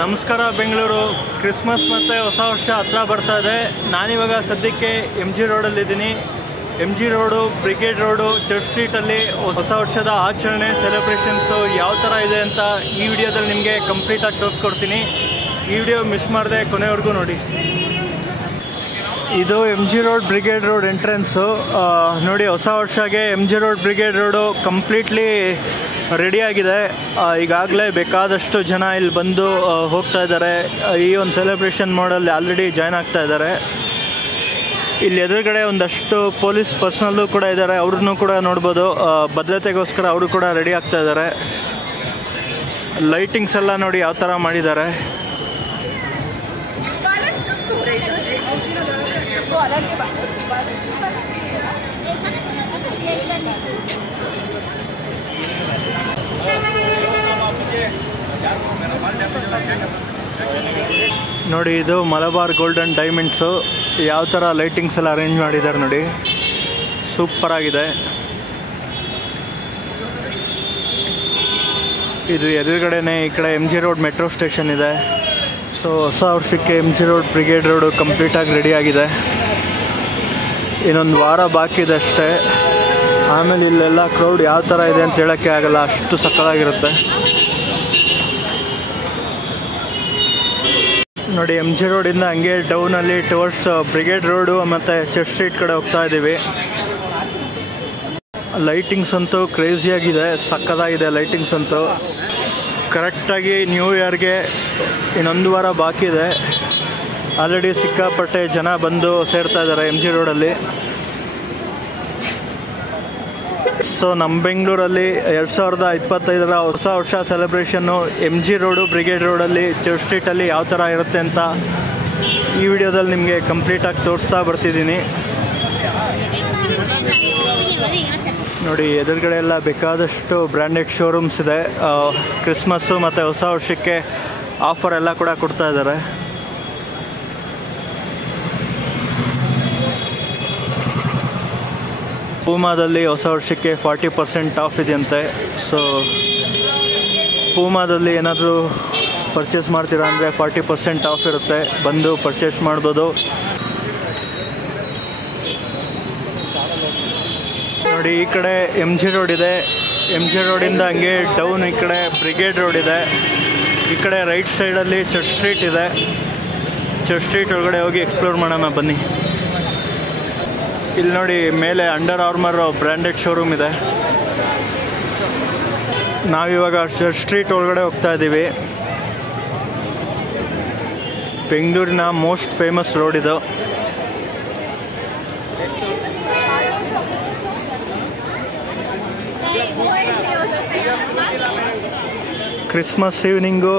ನಮಸ್ಕಾರ ಬೆಂಗಳೂರು. ಕ್ರಿಸ್ಮಸ್ ಮತ್ತು ಹೊಸ ವರ್ಷ ಹತ್ರ ಬರ್ತಾ ಇದೆ. ನಾನಿವಾಗ ಸದ್ಯಕ್ಕೆ ಎಮ್ ಜಿ ರೋಡಲ್ಲಿದ್ದೀನಿ. M G road, brigade road, church ಸ್ಟ್ರೀಟಲ್ಲಿ ಹೊಸ ವರ್ಷದ ಆಚರಣೆ ಸೆಲೆಬ್ರೇಷನ್ಸು ಯಾವ ಥರ ಇದೆ ಅಂತ ಈ ವಿಡಿಯೋದಲ್ಲಿ ನಿಮಗೆ ಕಂಪ್ಲೀಟಾಗಿ ತೋರಿಸ್ಕೊಡ್ತೀನಿ. ಈ ವಿಡಿಯೋ ಮಿಸ್ ಮಾಡದೆ ಕೊನೆವರೆಗೂ ನೋಡಿ. ಇದು M G road, brigade road entrance. ನೋಡಿ, ಹೊಸ ವರ್ಷಗೆ M G road, brigade road completely ರೆಡಿಯಾಗಿದೆ. ಈಗಾಗಲೇ ಬೇಕಾದಷ್ಟು ಜನ ಇಲ್ಲಿ ಬಂದು ಹೋಗ್ತಾ ಇದ್ದಾರೆ. ಈ ಒಂದು ಸೆಲೆಬ್ರೇಷನ್ ಮೋಡಲ್ಲಿ ಆಲ್ರೆಡಿ ಜಾಯ್ನ್ ಆಗ್ತಾ ಇದ್ದಾರೆ. ಇಲ್ಲಿ ಎದುರುಗಡೆ ಒಂದಷ್ಟು ಪೊಲೀಸ್ ಪರ್ಸನಲ್ಲು ಕೂಡ ಇದ್ದಾರೆ, ಅವ್ರನ್ನೂ ಕೂಡ ನೋಡ್ಬೋದು. ಭದ್ರತೆಗೋಸ್ಕರ ಅವರು ಕೂಡ ರೆಡಿ ಆಗ್ತಾ ಇದ್ದಾರೆ. ಲೈಟಿಂಗ್ಸ್ ಎಲ್ಲ ನೋಡಿ ಯಾವ ಥರ ಮಾಡಿದ್ದಾರೆ. ನೋಡಿ, ಇದು ಮಲಬಾರ್ ಗೋಲ್ಡನ್ ಡೈಮಂಡ್ಸು. ಯಾವ ಥರ ಲೈಟಿಂಗ್ಸ್ ಎಲ್ಲ ಅರೇಂಜ್ ಮಾಡಿದ್ದಾರೆ ನೋಡಿ, ಸೂಪರ್ ಆಗಿದೆ. ಇದು ಎದುರುಗಡೆನೇ ಈ ಕಡೆ M G road metro station ಇದೆ. ಸೊ ಹೊಸ ವರ್ಷಕ್ಕೆ M G road, brigade road ಕಂಪ್ಲೀಟಾಗಿ ರೆಡಿಯಾಗಿದೆ. ಇನ್ನೊಂದು ವಾರ ಬಾಕಿ ಇದೆ ಅಷ್ಟೇ. ಆಮೇಲೆ ಇಲ್ಲೆಲ್ಲ ಕ್ರೌಡ್ ಯಾವ ಥರ ಇದೆ ಅಂತ ಹೇಳೋಕ್ಕೆ ಆಗಲ್ಲ, ಅಷ್ಟು ಸಕ್ಕತ್ತಾಗಿರುತ್ತೆ. ನೋಡಿ, ಎಮ್ ಜಿ ರೋಡಿಂದ ಹಂಗೆ ಡೌನಲ್ಲಿ ಟುವರ್ಡ್ಸ್ ಬ್ರಿಗೇಡ್ ರೋಡು ಮತ್ತು ಚರ್ಚ್ ಸ್ಟ್ರೀಟ್ ಕಡೆ ಹೋಗ್ತಾ ಇದ್ದೀವಿ. ಲೈಟಿಂಗ್ಸ್ ಅಂತೂ ಕ್ರೇಜಿಯಾಗಿದೆ, ಸಕ್ಕತ್ತಾಗಿದೆ ಲೈಟಿಂಗ್ಸ್ ಅಂತೂ. ಕರೆಕ್ಟಾಗಿ ನ್ಯೂ ಇಯರ್ಗೆ ಇನ್ನೊಂದು ವಾರ ಬಾಕಿ ಇದೆ. ಆಲ್ರೆಡಿ ಸಿಕ್ಕಾಪಟ್ಟೆ ಜನ ಬಂದು ಸೇರ್ತಾ ಇದ್ದಾರೆ ಎಮ್ ಜಿ ರೋಡಲ್ಲಿ. ಸೊ ನಮ್ಮ ಬೆಂಗಳೂರಲ್ಲಿ 2025ರ ಹೊಸ ವರ್ಷ ಸೆಲೆಬ್ರೇಷನ್ನು ಎಮ್ ಜಿ ರೋಡು, ಬ್ರಿಗೇಡ್ ರೋಡಲ್ಲಿ, ಚರ್ಚ್ ಸ್ಟ್ರೀಟಲ್ಲಿ ಯಾವ ಥರ ಇರುತ್ತೆ ಅಂತ ಈ ವಿಡಿಯೋದಲ್ಲಿ ನಿಮಗೆ ಕಂಪ್ಲೀಟಾಗಿ ತೋರಿಸ್ತಾ ಬರ್ತಿದ್ದೀನಿ. ನೋಡಿ, ಎದುರುಗಡೆ ಎಲ್ಲ ಬೇಕಾದಷ್ಟು ಬ್ರ್ಯಾಂಡೆಡ್ ಶೋರೂಮ್ಸ್ ಇದೆ. ಕ್ರಿಸ್ಮಸ್ಸು ಮತ್ತು ಹೊಸ ವರ್ಷಕ್ಕೆ ಆಫರ್ ಎಲ್ಲ ಕೂಡ ಕೊಡ್ತಾ ಇದ್ದಾರೆ. ಪೂಮಾದಲ್ಲಿ ಹೊಸ ವರ್ಷಕ್ಕೆ 40% ಆಫ್ ಇದೆಯಂತೆ. ಸೊ ಪೂಮಾದಲ್ಲಿ ಏನಾದರೂ ಪರ್ಚೇಸ್ ಮಾಡ್ತೀರಾ ಅಂದರೆ 40% ಆಫ್ ಇರುತ್ತೆ, ಬಂದು ಪರ್ಚೇಸ್ ಮಾಡ್ಬೋದು. ನೋಡಿ, ಈ ಕಡೆ ಎಮ್ ಜಿ ರೋಡ್ ಇದೆ. ಎಮ್ ಜಿ ರೋಡಿಂದ ಹಂಗೆ ಡೌನ್ ಈ ಕಡೆ ಬ್ರಿಗೇಡ್ ರೋಡ್ ಇದೆ. ಈ ಕಡೆ ರೈಟ್ ಸೈಡಲ್ಲಿ ಚರ್ಚ್ ಸ್ಟ್ರೀಟ್ ಇದೆ. ಚರ್ಚ್ ಸ್ಟ್ರೀಟ್ ಒಳಗಡೆ ಹೋಗಿ ಎಕ್ಸ್ಪ್ಲೋರ್ ಮಾಡೋಣ ಬನ್ನಿ. ಇಲ್ಲಿ ನೋಡಿ, ಮೇಲೆ ಅಂಡರ್ ಆರ್ಮರ್ ಬ್ರ್ಯಾಂಡೆಡ್ ಶೋರೂಮ್ ಇದೆ. ನಾವಿವಾಗ ಚರ್ಚ್ ಸ್ಟ್ರೀಟ್ ಒಳಗಡೆ ಹೋಗ್ತಾ ಇದ್ದೀವಿ. ಬೆಂಗಳೂರಿನ ಮೋಸ್ಟ್ ಫೇಮಸ್ ರೋಡ್ ಇದು. ಕ್ರಿಸ್ಮಸ್ ಈವ್ನಿಂಗು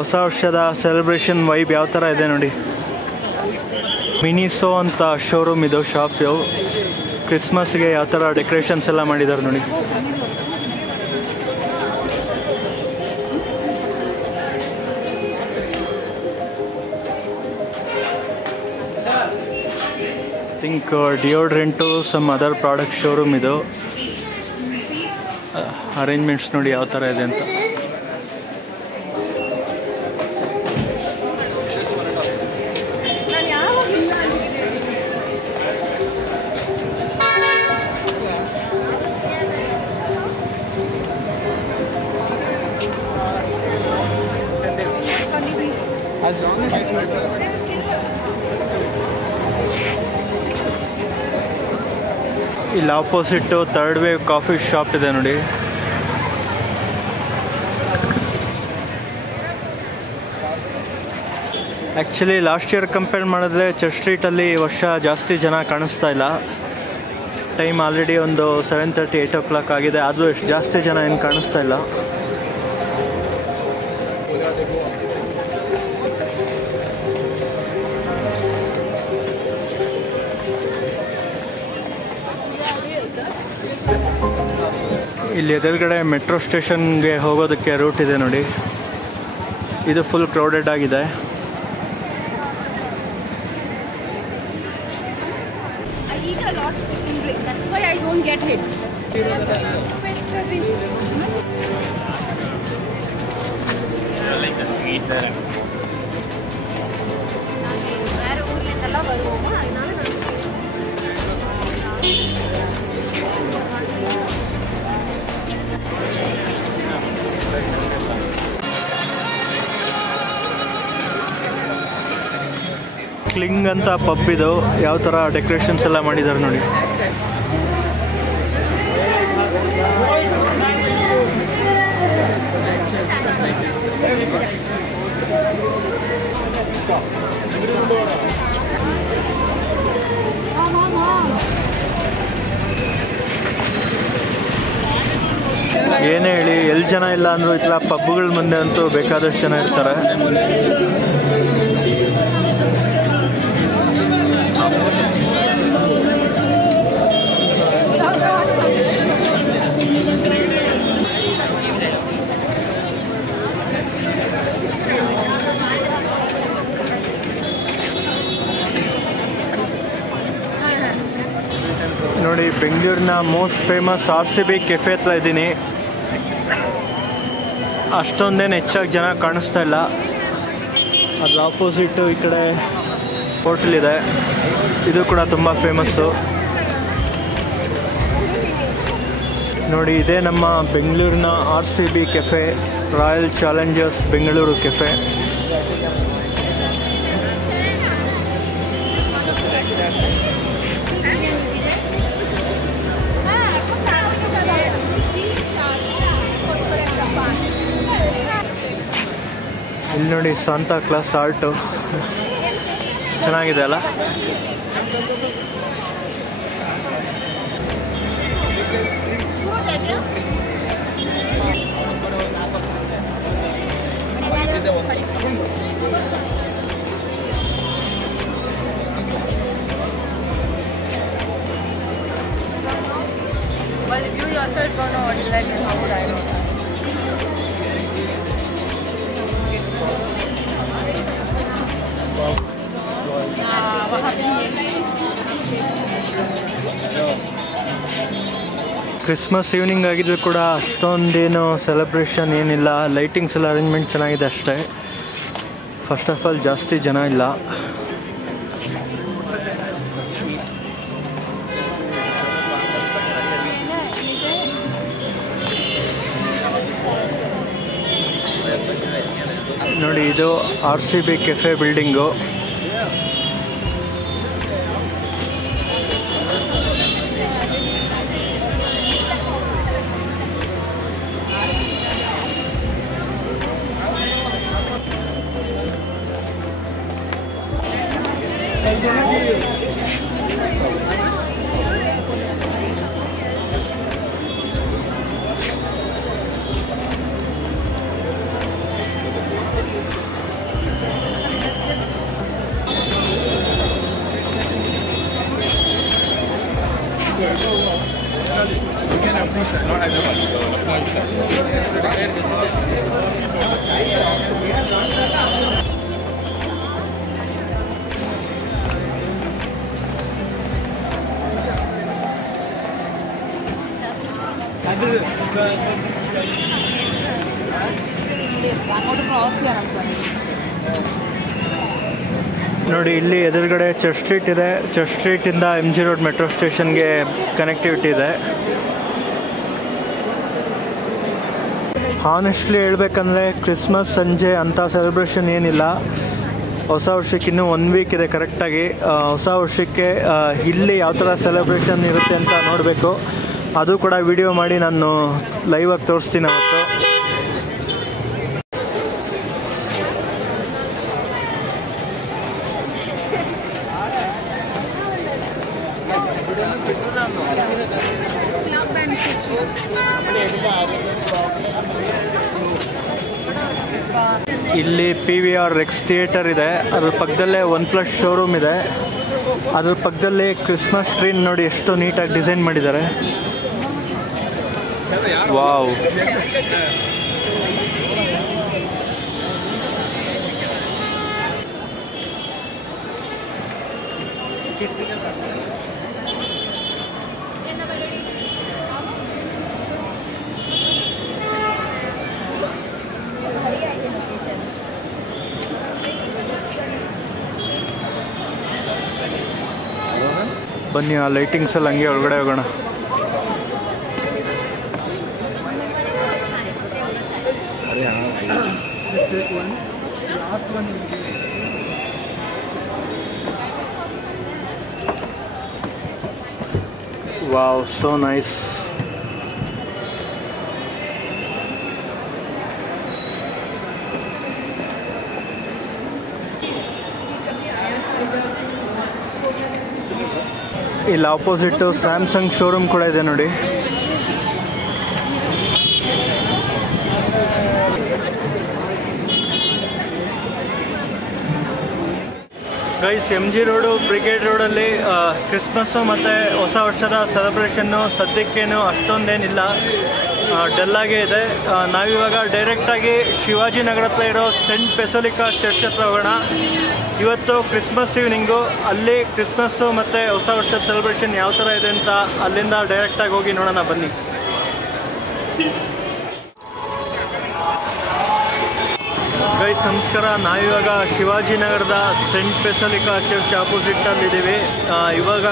ಹೊಸ ವರ್ಷದ ಸೆಲೆಬ್ರೇಷನ್ ವೈಬ್ ಯಾವ ಥರ ಇದೆ ನೋಡಿ. ಮಿನಿಸೋ ಅಂತ ಶೋರೂಮ್ ಇದು, ಶಾಪ್ ಇವು. ಕ್ರಿಸ್ಮಸ್ಗೆ ಯಾವ ಥರ ಡೆಕೋರೇಷನ್ಸ್ ಎಲ್ಲ ಮಾಡಿದ್ದಾರೆ ನೋಡಿ. Think deodorant, some other product showroom ಇದು. ಅರೇಂಜ್ಮೆಂಟ್ಸ್ ನೋಡಿ ಯಾವ ಥರ ಇದೆ ಅಂತ. ಇಲ್ಲಿ opposite third wave coffee shop ಇದೆ ನೋಡಿ. ಆ್ಯಕ್ಚುಲಿ ಲಾಸ್ಟ್ ಇಯರ್ ಕಂಪೇರ್ ಮಾಡಿದ್ರೆ ಚರ್ಚ್ ಸ್ಟ್ರೀಟಲ್ಲಿ ಈ ವರ್ಷ ಜಾಸ್ತಿ ಜನ ಕಾಣಿಸ್ತಾ ಇಲ್ಲ. ಟೈಮ್ ಆಲ್ರೆಡಿ ಒಂದು 7:30, 8 o'clock ಆಗಿದೆ, ಆದರೂ ಜಾಸ್ತಿ ಜನ ಏನು ಕಾಣಿಸ್ತಾ ಇಲ್ಲ. ಇಲ್ಲಿ ಎದುರುಗಡೆ ಮೆಟ್ರೋ ಸ್ಟೇಷನ್ಗೆ ಹೋಗೋದಕ್ಕೆ ರೂಟ್ ಇದೆ ನೋಡಿ. ಇದು ಫುಲ್ ಕ್ರೌಡೆಡ್ ಆಗಿದೆ. like the street there. Cling ಅಂತ ಪಬ್ ಇದು. ಯಾವ ಥರ ಡೆಕೋರೇಷನ್ಸ್ ಎಲ್ಲ ಮಾಡಿದ್ದಾರೆ ನೋಡಿ. ಏನೇ ಹೇಳಿ, ಎಲ್ಲಿ ಜನ ಇಲ್ಲ ಅಂದರೂ ಈ ಥರ ಪಬ್ಗಳ ಮುಂದೆ ಅಂತೂ ಬೇಕಾದಷ್ಟು ಜನ ಇರ್ತಾರೆ. ನೋಡಿ, ಬೆಂಗಳೂರಿನ ಮೋಸ್ಟ್ ಫೇಮಸ್ RCB ಕೆಫೆ ಹತ್ರ ಇದ್ದೀನಿ. ಅಷ್ಟೊಂದೇನು ಹೆಚ್ಚಾಗಿ ಜನ ಕಾಣಿಸ್ತಾ ಇಲ್ಲ. ಅದ್ರ ಆಪೋಸಿಟು ಈ ಕಡೆ ಹೋಟೆಲ್ ಇದೆ, ಇದು ಕೂಡ ತುಂಬ ಫೇಮಸ್ಸು. ನೋಡಿ, ಇದೇ ನಮ್ಮ ಬೆಂಗಳೂರಿನ RCB cafe, royal Challengers Bengaluru cafe. ಇಲ್ಲಿ ನೋಡಿ, ಸಾಂತಾ ಕ್ಲಾಸ್ ಆರ್ಟು ಚೆನ್ನಾಗಿದೆ ಅಲ್ಲ. Well, if you yourself don't know what you like, then how would I know? Christmas evening ಆಗಿದ್ರು ಕೂಡ ಅಷ್ಟೊಂದೇನು ಸೆಲೆಬ್ರೇಷನ್ ಏನಿಲ್ಲ. ಲೈಟಿಂಗ್ಸ್ ಎಲ್ಲ ಅರೇಂಜ್ಮೆಂಟ್ ಚೆನ್ನಾಗಿದೆ ಅಷ್ಟೇ. ಫಸ್ಟ್ ಆಫ್ ಆಲ್ ಜಾಸ್ತಿ ಜನ ಇಲ್ಲ. ನೋಡಿ, ಇದು RCB ಕೆಫೆ ಬಿಲ್ಡಿಂಗು. ನೋಡಿ, ಇಲ್ಲಿ ಎದುರುಗಡೆ ಚರ್ಚ್ ಸ್ಟ್ರೀಟ್ ಇದೆ. ಚರ್ಚ್ ಸ್ಟ್ರೀಟಿಂದ MG ರೋಡ್ ಮೆಟ್ರೋ ಸ್ಟೇಷನ್ಗೆ ಕನೆಕ್ಟಿವಿಟಿ ಇದೆ. ಹಾನೆಸ್ಟ್ಲಿ ಹೇಳ್ಬೇಕಂದ್ರೆ ಕ್ರಿಸ್ಮಸ್ ಸಂಜೆ ಅಂಥ ಸೆಲೆಬ್ರೇಷನ್ ಏನಿಲ್ಲ. ಹೊಸ ವರ್ಷಕ್ಕೆ ಇನ್ನೂ 1 ವೀಕ್ ಇದೆ ಕರೆಕ್ಟಾಗಿ. ಹೊಸ ವರ್ಷಕ್ಕೆ ಇಲ್ಲಿ ಯಾವ ಥರ ಸೆಲೆಬ್ರೇಷನ್ ಇರುತ್ತೆ ಅಂತ ನೋಡಬೇಕು. ಅದು ಕೂಡ ವಿಡಿಯೋ ಮಾಡಿ ನಾನು ಲೈವಾಗಿ ತೋರಿಸ್ತೀನಿ ಅವತ್ತು. ಇಲ್ಲಿ PVR ರೆಕ್ಸ್ ಥಿಯೇಟರ್ ಇದೆ. ಅದ್ರ ಪಕ್ಕದಲ್ಲೇ OnePlus ಶೋರೂಮ್ ಇದೆ. ಅದ್ರ ಪಕ್ಕದಲ್ಲೇ ಕ್ರಿಸ್ಮಸ್ ಟ್ರೀನ್ ನೋಡಿ ಎಷ್ಟು ನೀಟಾಗಿ ಡಿಸೈನ್ ಮಾಡಿದ್ದಾರೆ. ವಾವ್. ಬನ್ನಿ, ಆ ಲೈಟಿಂಗ್ಸ್ ಎಲ್ಲ ಹಂಗೆ ಒಳಗಡೆ ಹೋಗೋಣ. Wow, so nice. ಇಲ್ಲಿ ಆಪೋಸಿಟ್ ಸ್ಯಾಮ್ಸಂಗ್ ಶೋರೂಮ್ ಕೂಡ ಇದೆ ನೋಡಿ. ಗೈಸ್, MG ರೋಡು, ಬ್ರಿಗೇಡ್ ರೋಡಲ್ಲಿ ಕ್ರಿಸ್ಮಸ್ಸು ಮತ್ತು ಹೊಸ ವರ್ಷದ ಸೆಲೆಬ್ರೇಷನ್ನು ಸದ್ಯಕ್ಕೇನು ಅಷ್ಟೊಂದೇನಿಲ್ಲ, ಡಲ್ಲಾಗೇ ಇದೆ. ನಾವಿವಾಗ ಡೈರೆಕ್ಟಾಗಿ ಶಿವಾಜಿನಗರ ಹತ್ರ ಇರೋ ಸೆಂಟ್ ಬೆಸೋಲಿಕಾ ಚರ್ಚ್ ಹತ್ರ ಹೋಗೋಣ. ಇವತ್ತು ಕ್ರಿಸ್ಮಸ್ ಈವ್ನಿಂಗು, ಅಲ್ಲಿ ಕ್ರಿಸ್ಮಸ್ಸು ಮತ್ತು ಹೊಸ ವರ್ಷದ ಸೆಲೆಬ್ರೇಷನ್ ಯಾವ ಥರ ಇದೆ ಅಂತ ಅಲ್ಲಿಂದ ಡೈರೆಕ್ಟಾಗಿ ಹೋಗಿ ನೋಡೋಣ ಬನ್ನಿ. ಗೈಸ್ ನಮಸ್ಕಾರ, ನಾವಿವಾಗ ಶಿವಾಜಿನಗರದ ಸೆಂಟ್ ಬೆಸೋಲಿಕಾ ಚರ್ಚ್ ಆಪೋಸಿಟಲ್ಲಿದ್ದೀವಿ. ಇವಾಗ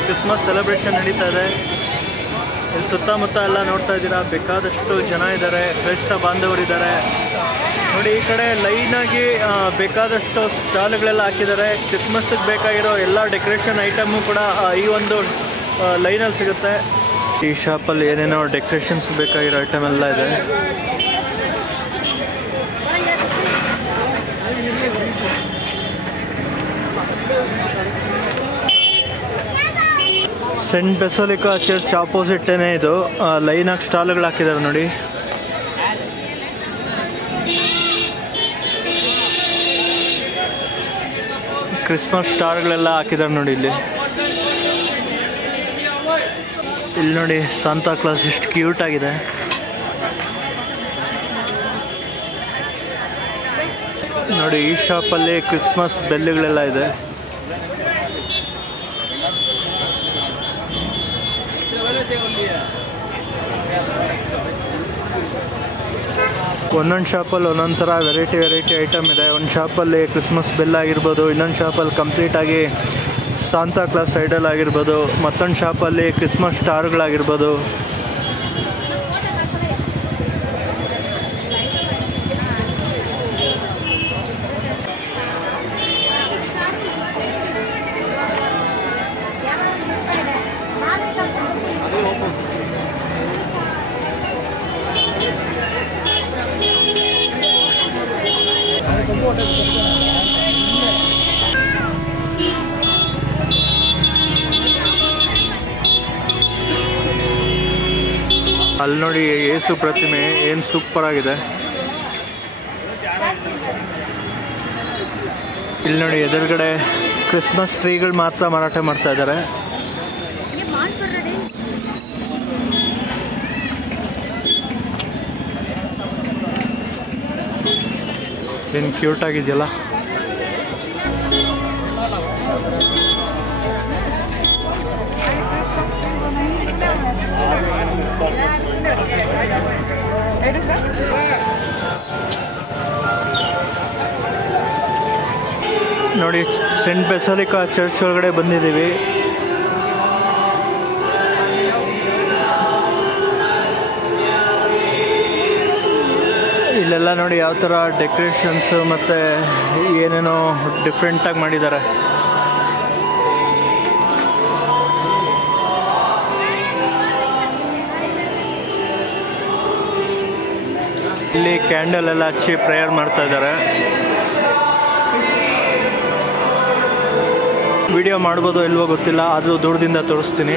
ಕ್ರಿಸ್ಮಸ್ ಸೆಲೆಬ್ರೇಷನ್ ನಡೀತಾ ಇದೆ. ಇಲ್ಲಿ ಸುತ್ತಮುತ್ತ ಎಲ್ಲ ನೋಡ್ತಾ ಇದ್ದೀರಾ, ಬೇಕಾದಷ್ಟು ಜನ ಇದ್ದಾರೆ, ಕ್ರೈಸ್ತ ಬಾಂಧವರಿದ್ದಾರೆ ನೋಡಿ. ಈ ಕಡೆ ಲೈನಾಗಿ ಬೇಕಾದಷ್ಟು ಸ್ಟಾಲ್ಗಳೆಲ್ಲ ಹಾಕಿದ್ದಾರೆ. ಕ್ರಿಸ್ಮಸ್ಗೆ ಬೇಕಾಗಿರೋ ಎಲ್ಲ ಡೆಕೋರೇಷನ್ ಐಟಮು ಕೂಡ ಈ ಒಂದು ಲೈನಲ್ಲಿ ಸಿಗುತ್ತೆ. ಈ ಶಾಪಲ್ಲಿ ಏನೇನೋ ಡೆಕೋರೇಷನ್ಸ್ ಬೇಕಾಗಿರೋ ಐಟಮ್ ಎಲ್ಲ ಇದೆ. ಸೆಂಟ್ ಬೆಸೋಲಿಕಾ ಚರ್ಚ್ ಆಪೋಸಿಟೇನೆ ಇದು. ಲೈನಾಗಿ ಸ್ಟಾಲ್ಗಳು ಹಾಕಿದ್ದಾರೆ ನೋಡಿ. ಕ್ರಿಸ್ಮಸ್ ಸ್ಟಾರ್ಗಳೆಲ್ಲ ಹಾಕಿದ್ದಾರೆ ನೋಡಿ. ಇಲ್ಲಿ ನೋಡಿ, ಸಾಂತಾ ಕ್ಲಾಸ್ ಎಷ್ಟು ಕ್ಯೂಟ್ ಆಗಿದೆ. ನೋಡಿ, ಈ ಶಾಪಲ್ಲಿ ಕ್ರಿಸ್ಮಸ್ ಬೆಲ್ಲುಗಳೆಲ್ಲ ಇದೆ. ಒಂದೊಂದು ಶಾಪಲ್ಲಿ ಒಂದೊಂದು ಥರ ವೆರೈಟಿ ಐಟಮ್ ಇದೆ. ಒಂದು ಶಾಪಲ್ಲಿ ಕ್ರಿಸ್ಮಸ್ ಬೆಲ್ ಆಗಿರ್ಬೋದು, ಇನ್ನೊಂದು ಶಾಪಲ್ಲಿ ಕಂಪ್ಲೀಟಾಗಿ ಸಾಂತಾ ಕ್ಲಾಸ್ ಐಡಲ್ ಆಗಿರ್ಬೋದು, ಮತ್ತೊಂದು ಶಾಪಲ್ಲಿ ಕ್ರಿಸ್ಮಸ್ ಸ್ಟಾರ್ಗಳಾಗಿರ್ಬೋದು. ಅಲ್ಲಿ ನೋಡಿ, ಯೇಸು ಪ್ರತಿಮೆ ಏನು ಸೂಪರ್ ಆಗಿದೆ. ಇಲ್ಲಿ ನೋಡಿ, ಎದುರುಗಡೆ ಕ್ರಿಸ್ಮಸ್ ಟ್ರೀಗಳು ಮಾತ್ರ ಮಾರಾಟ ಮಾಡ್ತಾ ಇದ್ದಾರೆ. ಏನು ಕ್ಯೂಟ್ ಆಗಿದೆಯಲ್ಲ. ನೋಡಿ, ಸೆಂಟ್ ಬೆಸೋಲಿಕಾ ಚರ್ಚ್ ಒಳಗಡೆ ಬಂದಿದ್ದೀವಿ. ಇಲ್ಲೆಲ್ಲ ನೋಡಿ ಯಾವ ಥರ ಡೆಕೋರೇಷನ್ಸು ಮತ್ತು ಏನೇನೋ ಡಿಫ್ರೆಂಟಾಗಿ ಮಾಡಿದ್ದಾರೆ. ಇಲ್ಲಿ ಕ್ಯಾಂಡಲ್ ಎಲ್ಲ ಹಚ್ಚಿ ಪ್ರೇಯರ್ ಮಾಡ್ತಾ ಇದ್ದಾರೆ. ವಿಡಿಯೋ ಮಾಡ್ಬೋದು ಇಲ್ವೋ ಗೊತ್ತಿಲ್ಲ, ಆದರೂ ದೂರದಿಂದ ತೋರಿಸ್ತೀನಿ.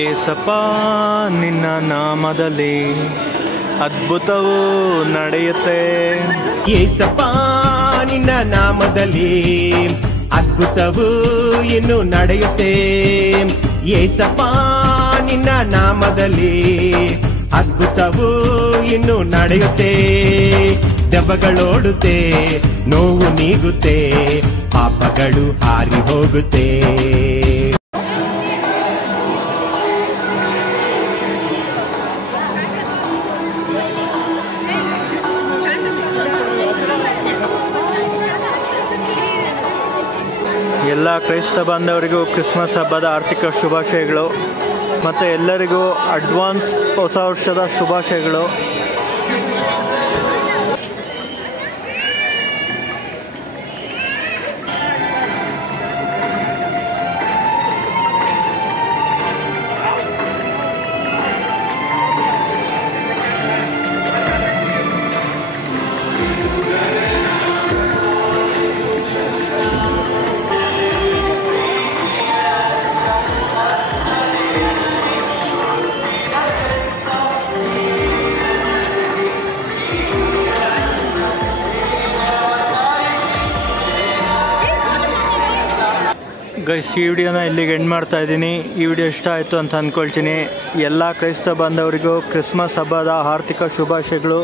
ಏಸಪ್ಪ ನಿನ್ನ ನಾಮದಲ್ಲಿ ಅದ್ಭುತವೂ ನಡೆಯುತ್ತೆ. ಏಸಪ್ಪ ನಿನ್ನ ನಾಮದಲ್ಲಿ ಅದ್ಭುತವೂ ಇನ್ನು ನಡೆಯುತ್ತೆ. ಏಸಪ್ಪ ನಿನ್ನ ನಾಮದಲ್ಲಿ ಅದ್ಭುತವೂ ಇನ್ನು ನಡೆಯುತ್ತೆ. ದೆವ್ವಗಳೋಡುತ್ತೆ, ನೋವು ನೀಗುತ್ತೆ, ಪಾಪಗಳು ಹಾರಿ ಹೋಗುತ್ತೆ. ಎಲ್ಲ ಕ್ರೈಸ್ತ ಬಾಂಧವರಿಗೂ ಕ್ರಿಸ್ಮಸ್ ಹಬ್ಬದ ಆರ್ಥಿಕ ಶುಭಾಶಯಗಳು ಮತ್ತು ಎಲ್ಲರಿಗೂ ಅಡ್ವಾನ್ಸ್ ಹೊಸ ವರ್ಷದ ಶುಭಾಶಯಗಳು. ಗೈಸ್, ಈ ವಿಡಿಯೋನ ಇಲ್ಲಿಗೆ ಎಂಡ್ ಮಾಡ್ತಾ ಇದ್ದೀನಿ. ಈ ವಿಡಿಯೋ ಇಷ್ಟ ಆಯಿತು ಅಂತ ಅಂದ್ಕೊಳ್ತೀನಿ. ಎಲ್ಲ ಕ್ರೈಸ್ತ ಬಾಂಧವರಿಗೂ ಕ್ರಿಸ್ಮಸ್ ಹಬ್ಬದ ಆರ್ಥಿಕ ಶುಭಾಶಯಗಳು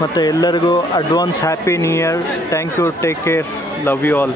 ಮತ್ತು ಎಲ್ಲರಿಗೂ advance happy new year. Thank you, take care, love you all.